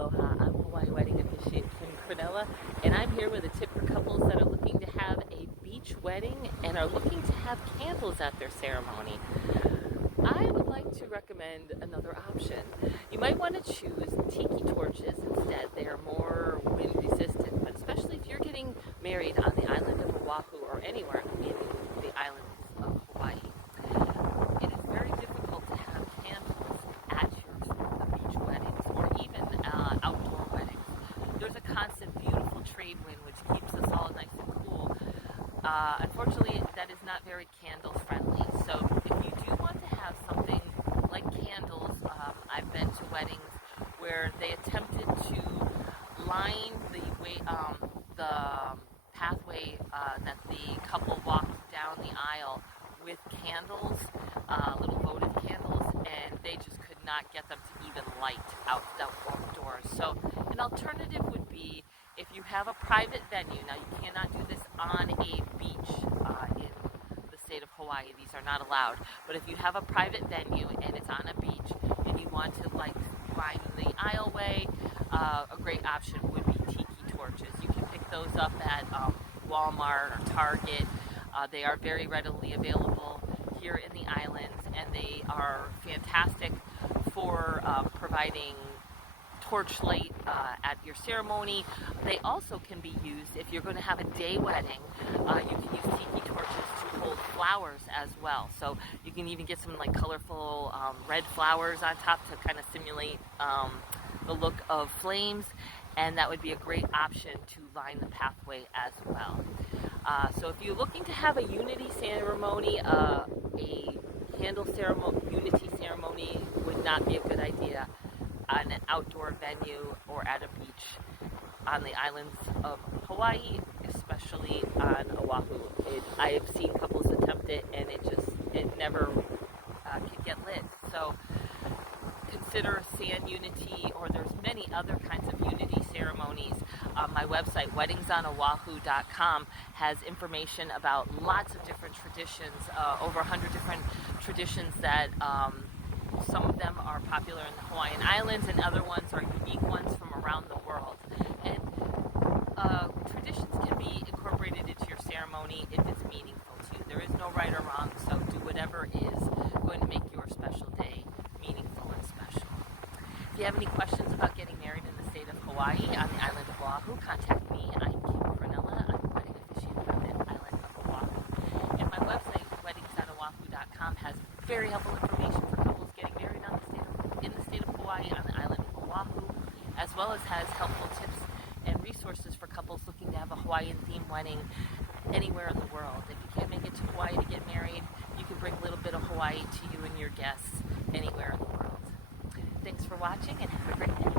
Aloha, I'm Hawaii Wedding Officiant Kim Cornella, and I'm here with a tip for couples that are looking to have a beach wedding and are looking to have candles at their ceremony. I would like to recommend another option. You might want to choose tiki torches instead. They are more wind resistant, but especially if you're getting married on the island of Oahu or anywhere in the islands of Hawaii. It is very difficult to have candles at your beach weddings or even outdoor weddings. There's a constant beautiful trade wind which keeps us all nice and cool. Unfortunately, that is not very candle friendly. So if you do want to have something like candles, I've been to weddings where they attempted to line the pathway that the couple walked down the aisle with candles, little votive candles, and they just could not get them to even light outdoors. So an alternative would be if you have a private venue. Now you cannot do this on a beach in the state of Hawaii. These are not allowed. But if you have a private venue and it's on a beach and you want to line the aisleway, a great option would be tiki torches. You can pick those up at Walmart or Target. They are very readily available here in the islands, and they are fantastic for providing torchlight at your ceremony. They also can be used if you're going to have a day wedding. You can use tiki torches to hold flowers as well. So you can even get some like colorful red flowers on top to kind of simulate the look of flames, and that would be a great option to line the pathway as well. So if you're looking to have a unity ceremony, a candle ceremony, unity ceremony would not be a good idea on an outdoor venue or at a beach on the islands of Hawaii, especially on Oahu. I have seen couples attempt it, and it never can get lit. So consider sand unity, or there's many other kinds of unity ceremonies. My website, weddingsonoahu.com, has information about lots of different traditions, over 100 different traditions that some of them are popular in the Hawaiian Islands, and other ones are unique ones from around the world. And traditions can be incorporated into your ceremony if it's meaningful to you. There is no right or wrong, so do whatever is going to make your special day meaningful and special. If you have any questions about getting married in the state of Hawaii on the island of Oahu, contact me. I'm Kim Cornella. I'm a wedding officiant on the island of Oahu. And my website, weddingsonoahu.com, has very helpful information for couples getting married in the state of Hawaii on the island of Oahu, as well as has helpful tips and resources for couples looking to have a Hawaiian-themed wedding anywhere in the world. If you can't make it to Hawaii to get married, you can bring a little bit of Hawaii to you and your guests anywhere in the world. Thanks for watching, and have a great day.